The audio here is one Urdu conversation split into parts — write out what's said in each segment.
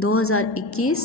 2021,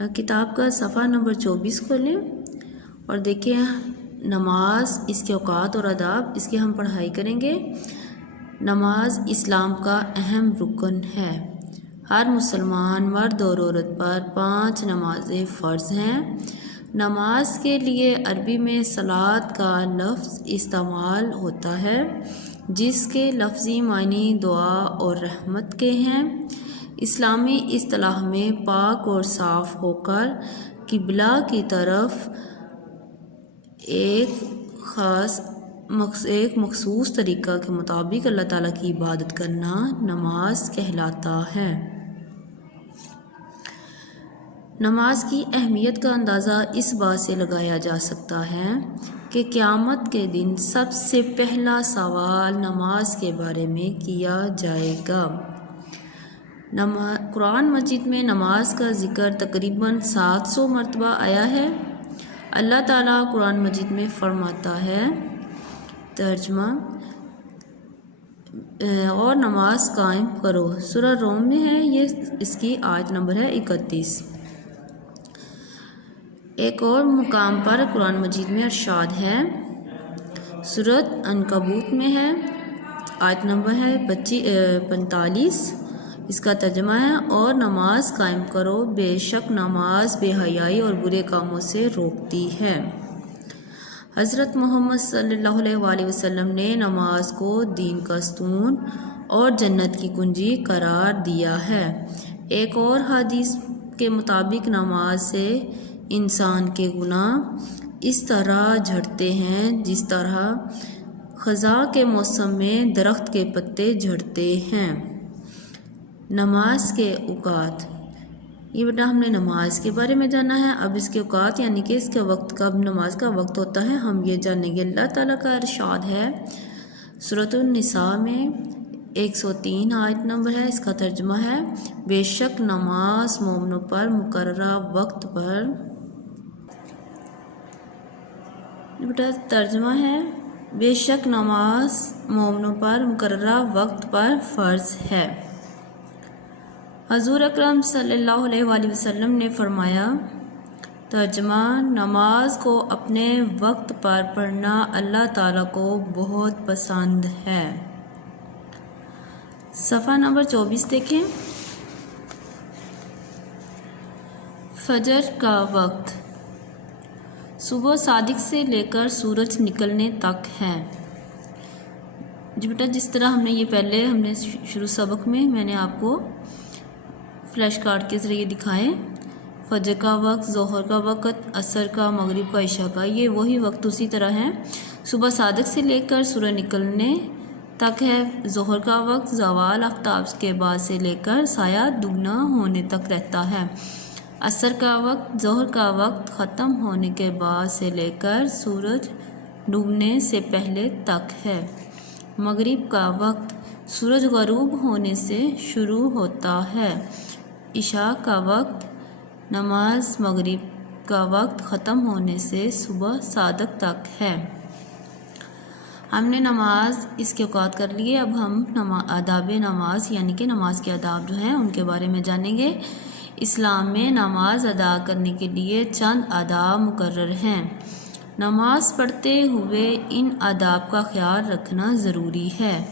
کتاب کا صفحہ نمبر 24 کھولیں اور دیکھیں نماز، اس کے اوقات اور آداب، اس کی ہم پڑھائی کریں گے۔ نماز اسلام کا اہم رکن ہے۔ ہر مسلمان مرد اور عورت پر 5 نمازیں فرض ہیں۔ نماز کے لیے عربی میں صلاۃ کا لفظ استعمال ہوتا ہے، جس کے لفظی معنی دعا اور رحمت کے ہیں۔ اسلامی اصطلاح میں پاک اور صاف ہو کر قبلہ کی طرف ایک مخصوص طریقہ کے مطابق اللہ تعالیٰ کی عبادت کرنا نماز کہلاتا ہے۔ نماز کی اہمیت کا اندازہ اس بات سے لگایا جا سکتا ہے کہ قیامت کے دن سب سے پہلا سوال نماز کے بارے میں کیا جائے گا۔ قرآن مجید میں نماز کا ذکر تقریباً 700 مرتبہ آیا ہے۔ اللہ تعالیٰ قرآن مجید میں فرماتا ہے، ترجمہ، اور نماز قائم کرو، سورہ روم میں ہے، یہ اس کی آیت نمبر ہے 31۔ ایک اور مقام پر قرآن مجید میں ارشاد ہے، سورۃ عنکبوت میں ہے، آیت نمبر ہے 45، اس کا ترجمہ ہے، اور نماز قائم کرو، بے شک نماز بے حیائی اور برے کاموں سے روکتی ہے۔ حضرت محمد صلی اللہ علیہ وآلہ وسلم نے نماز کو دین کا ستون اور جنت کی کنجی قرار دیا ہے۔ ایک اور حدیث کے مطابق نماز سے انسان کے گناہ اس طرح جھڑتے ہیں جس طرح خزاں کے موسم میں درخت کے پتے جھڑتے ہیں۔ نماز کے اوقات، یہ بیٹا ہم نے نماز کے بارے میں جانا ہے۔ اب اس کے اوقات یعنی کہ اس کے وقت، کب نماز کا وقت ہوتا ہے، ہم یہ جانیں گے۔ اللہ تعالیٰ کا ارشاد ہے سورۃ النساء میں 103 آیت نمبر ہے، اس کا ترجمہ ہے، بے شک نماز مومنوں پر مقررہ وقت پر، بیٹا ترجمہ ہے، بے شک نماز مومنوں پر مقررہ وقت پر فرض ہے۔ حضور اکرم صلی اللہ علیہ وآلہ وسلم نے فرمایا، ترجمہ، نماز کو اپنے وقت پر پڑھنا اللہ تعالیٰ کو بہت پسند ہے۔ صفحہ نمبر 24 دیکھیں۔ فجر کا وقت صبح صادق سے لے کر سورج نکلنے تک ہے۔ جی بیٹا، جس طرح ہم نے یہ پہلے شروع سبق میں نے آپ کو فلیش کارڈ کے ذریعے دکھائے، فجر کا وقت، ظہر کا وقت، عصر کا، مغرب کا، عشاء کا، یہ وہی وقت اسی طرح ہے۔ صبح صادق سے لے کر سورج نکلنے تک ہے۔ ظہر کا وقت زوال آفتاب کے بعد سے لے کر سایہ دگنا ہونے تک رہتا ہے۔ عصر کا وقت ظہر کا وقت ختم ہونے کے بعد سے لے کر سورج ڈوبنے سے پہلے تک ہے۔ مغرب کا وقت سورج غروب ہونے سے شروع ہوتا ہے۔ عشاء کا وقت نماز مغرب کا وقت ختم ہونے سے صبح صادق تک ہے۔ ہم نے نماز اس کے اوقات کر لیے، اب ہم آداب نماز یعنی کہ نماز کے آداب جو ہیں ان کے بارے میں جانیں گے۔ اسلام میں نماز ادا کرنے کے لیے چند آداب مقرر ہیں۔ نماز پڑھتے ہوئے ان آداب کا خیال رکھنا ضروری ہے۔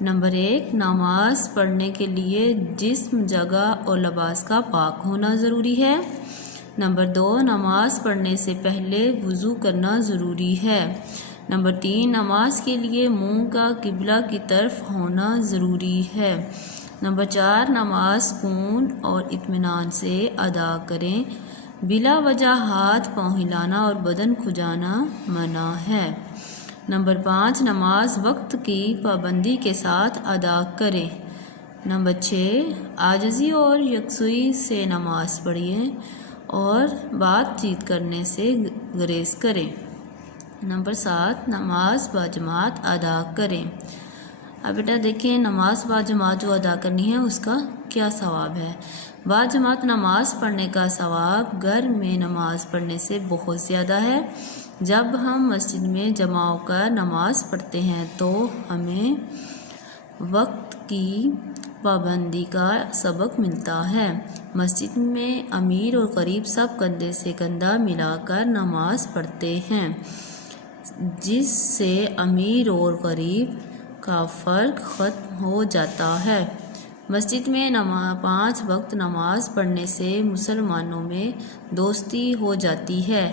نمبر 1، نماز پڑھنے کے لیے جسم، جگہ اور لباس کا پاک ہونا ضروری ہے۔ نمبر 2، نماز پڑھنے سے پہلے وضو کرنا ضروری ہے۔ نمبر 3، نماز کے لیے منہ کا قبلہ کی طرف ہونا ضروری ہے۔ نمبر 4، نماز سکون اور اطمینان سے ادا کریں، بلا وجہ ہاتھ پاؤں ہلانا اور بدن کھجانا منع ہے۔ نمبر 5، نماز وقت کی پابندی کے ساتھ ادا کریں۔ نمبر 6، عاجزی اور یکسوئی سے نماز پڑھیں اور بات چیت کرنے سے گریز کریں۔ نمبر 7، نماز باجماعت ادا کریں۔ اب بیٹا دیکھیں نماز باجماعت جو ادا کرنی ہے اس کا کیا ثواب ہے۔ باجماعت نماز پڑھنے کا ثواب گھر میں نماز پڑھنے سے بہت زیادہ ہے۔ جب ہم مسجد میں جمع ہو کر نماز پڑھتے ہیں تو ہمیں وقت کی پابندی کا سبق ملتا ہے۔ مسجد میں امیر اور غریب سب کندھے سے کندھا ملا کر نماز پڑھتے ہیں، جس سے امیر اور غریب کا فرق ختم ہو جاتا ہے۔ مسجد میں 5 وقت نماز پڑھنے سے مسلمانوں میں دوستی ہو جاتی ہے،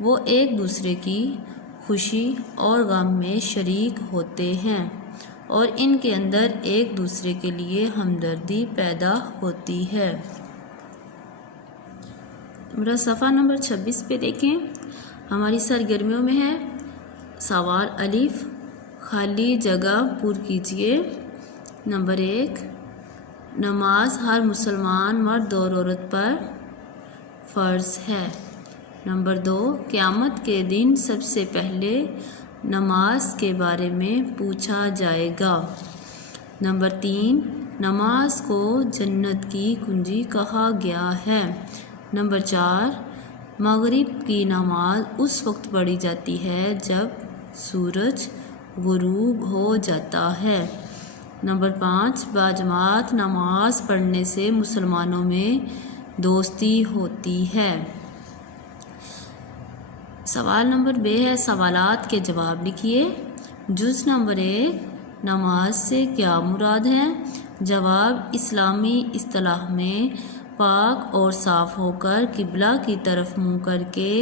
وہ ایک دوسرے کی خوشی اور غم میں شریک ہوتے ہیں اور ان کے اندر ایک دوسرے کے لیے ہمدردی پیدا ہوتی ہے۔ میرا صفحہ نمبر 26 پہ دیکھیں، ہماری سرگرمیوں میں ہے سوال الف، خالی جگہ پر کیجیے۔ نمبر 1، نماز ہر مسلمان مرد اور عورت پر فرض ہے۔ نمبر 2، قیامت کے دن سب سے پہلے نماز کے بارے میں پوچھا جائے گا۔ نمبر 3، نماز کو جنت کی کنجی کہا گیا ہے۔ نمبر 4، مغرب کی نماز اس وقت پڑھی جاتی ہے جب سورج غروب ہو جاتا ہے۔ نمبر 5، باجماعت نماز پڑھنے سے مسلمانوں میں دوستی ہوتی ہے۔ سوال نمبر ب ہے، سوالات کے جواب لکھیے۔ جز نمبر 1، نماز سے کیا مراد ہے؟ جواب، اسلامی اصطلاح میں پاک اور صاف ہو کر قبلہ کی طرف منہ کر کے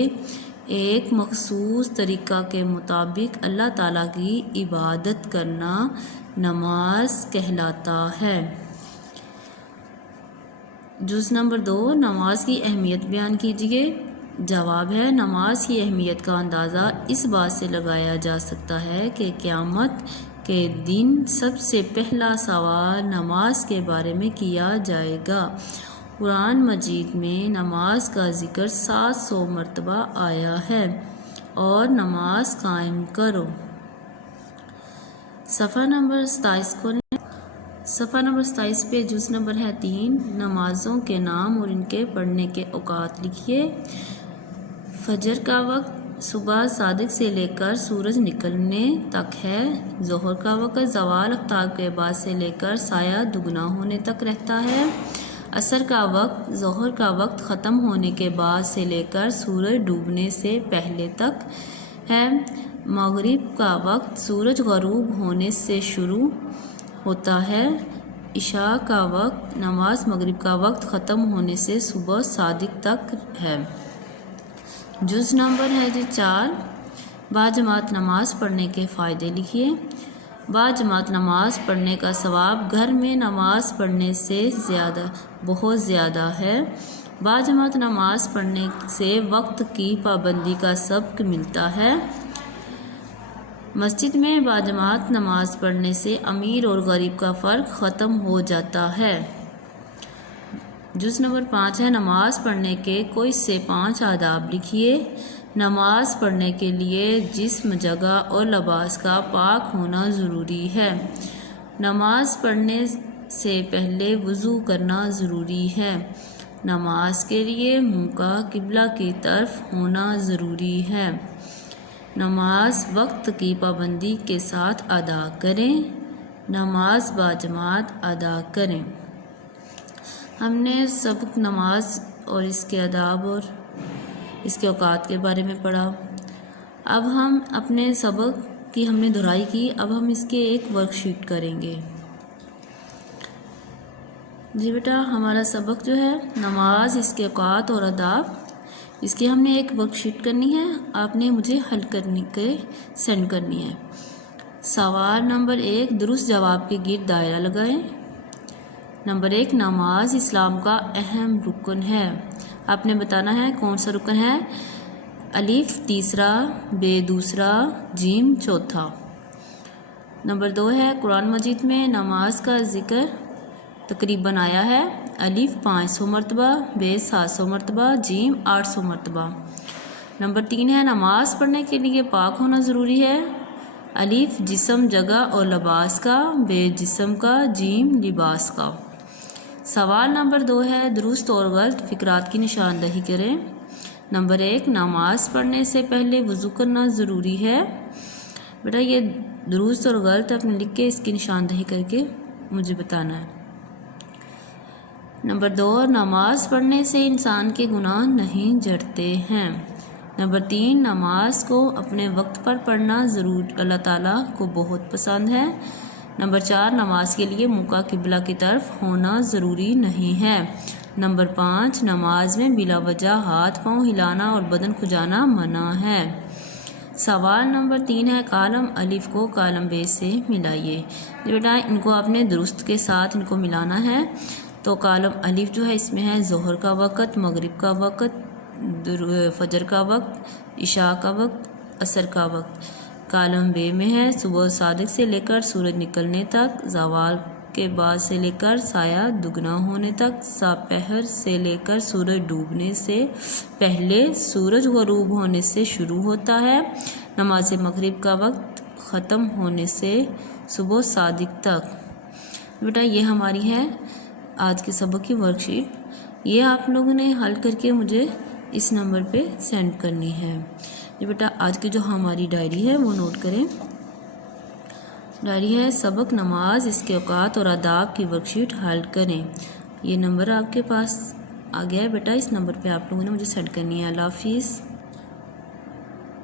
ایک مخصوص طریقہ کے مطابق اللہ تعالیٰ کی عبادت کرنا نماز کہلاتا ہے۔ جز نمبر 2، نماز کی اہمیت بیان کیجیے۔ جواب ہے، نماز کی اہمیت کا اندازہ اس بات سے لگایا جا سکتا ہے کہ قیامت کے دن سب سے پہلا سوال نماز کے بارے میں کیا جائے گا۔ قرآن مجید میں نماز کا ذکر 700 مرتبہ آیا ہے، اور نماز قائم کرو۔ صفحہ نمبر 27 کھولیں۔ صفحہ نمبر 27 پہ جز نمبر ہے 3، نمازوں کے نام اور ان کے پڑھنے کے اوقات لکھیے۔ فجر کا وقت صبح صادق سے لے کر سورج نکلنے تک ہے۔ ظہر کا وقت زوال آفتاب کے بعد سے لے کر سایہ دگنا ہونے تک رہتا ہے۔ عصر کا وقت ظہر کا وقت ختم ہونے کے بعد سے لے کر سورج ڈوبنے سے پہلے تک ہے۔ مغرب کا وقت سورج غروب ہونے سے شروع ہوتا ہے۔ عشاء کا وقت نماز مغرب کا وقت ختم ہونے سے صبح صادق تک ہے۔ جز نمبر ہے 4، باجماعت نماز پڑھنے کے فائدے لکھیے۔ باجماعت نماز پڑھنے کا ثواب گھر میں نماز پڑھنے سے بہت زیادہ ہے۔ باجماعت نماز پڑھنے سے وقت کی پابندی کا سبق ملتا ہے۔ مسجد میں باجماعت نماز پڑھنے سے امیر اور غریب کا فرق ختم ہو جاتا ہے۔ جز نمبر 5 ہے، نماز پڑھنے کے کوئی سے 5 آداب لکھیے۔ نماز پڑھنے کے لیے جسم، جگہ اور لباس کا پاک ہونا ضروری ہے۔ نماز پڑھنے سے پہلے وضو کرنا ضروری ہے۔ نماز کے لیے منہ کا قبلہ کی طرف ہونا ضروری ہے۔ نماز وقت کی پابندی کے ساتھ ادا کریں۔ نماز باجماعت ادا کریں۔ ہم نے سبق نماز اور اس کے آداب اور اس کے اوقات کے بارے میں پڑھا۔ اب ہم اپنے سبق کی ہم نے دہرائی کی، اب ہم اس کے ایک ورک شیٹ کریں گے۔ جی بیٹا، ہمارا سبق جو ہے نماز، اس کے اوقات اور آداب، اس کی ہم نے ایک ورک شیٹ کرنی ہے، آپ نے مجھے حل کرنے کے سینڈ کرنی ہے۔ سوال نمبر 1، درست جواب کے گرد دائرہ لگائیں۔ نمبر 1، نماز اسلام کا اہم رکن ہے۔ آپ نے بتانا ہے کون سا رکن ہے؟ الف تیسرا، ب دوسرا، جیم چوتھا۔ نمبر 2 ہے، قرآن مجید میں نماز کا ذکر تقریباً آیا ہے۔ الف 500 مرتبہ، ب 700 مرتبہ، جیم 800 مرتبہ۔ نمبر 3 ہے، نماز پڑھنے کے لیے پاک ہونا ضروری ہے۔ الف جسم، جگہ اور لباس کا، ب جسم کا، جیم لباس کا۔ سوال نمبر 2 ہے، درست اور غلط فقرات کی نشاندہی کریں۔ نمبر 1، نماز پڑھنے سے پہلے وضو کرنا ضروری ہے۔ بیٹا یہ درست اور غلط اپنے لکھ کے اس کی نشاندہی کر کے مجھے بتانا ہے۔ نمبر 2، نماز پڑھنے سے انسان کے گناہ نہیں جھڑتے ہیں۔ نمبر 3، نماز کو اپنے وقت پر پڑھنا ضرور اللہ تعالیٰ کو بہت پسند ہے۔ نمبر 4، نماز کے لیے منہ کا قبلہ کی طرف ہونا ضروری نہیں ہے۔ نمبر 5، نماز میں بلا وجہ ہاتھ پاؤں ہلانا اور بدن کھجانا منع ہے۔ سوال نمبر 3 ہے، کالم الف کو کالم ب سے ملائیے۔ بیٹا ان کو آپ نے درست کے ساتھ ان کو ملانا ہے۔ تو کالم الف جو ہے اس میں ہے ظہر کا وقت، مغرب کا وقت، فجر کا وقت، عشاء کا وقت، عصر کا وقت۔ کالم ب میں ہے صبح صادق سے لے کر سورج نکلنے تک، زوال کے بعد سے لے کر سایہ دگنا ہونے تک، سپہر سے لے کر سورج ڈوبنے سے پہلے سورج غروب ہونے سے شروع ہوتا ہے، نماز مغرب کا وقت ختم ہونے سے صبح صادق تک۔ بیٹا یہ ہماری ہے آج کے سبق کی ورک شیٹ، یہ آپ لوگوں نے حل کر کے مجھے اس نمبر پہ سینڈ کرنی ہے۔ یہ بیٹا آج کی جو ہماری ڈائری ہے وہ نوٹ کریں۔ ڈائری ہے سبق نماز، اس کے اوقات اور آداب کی ورک شیٹ حل کریں۔ یہ نمبر آپ کے پاس آ گیا ہے بیٹا، اس نمبر پہ آپ لوگوں نے مجھے سینڈ کرنی ہے۔ اللہ حافظ۔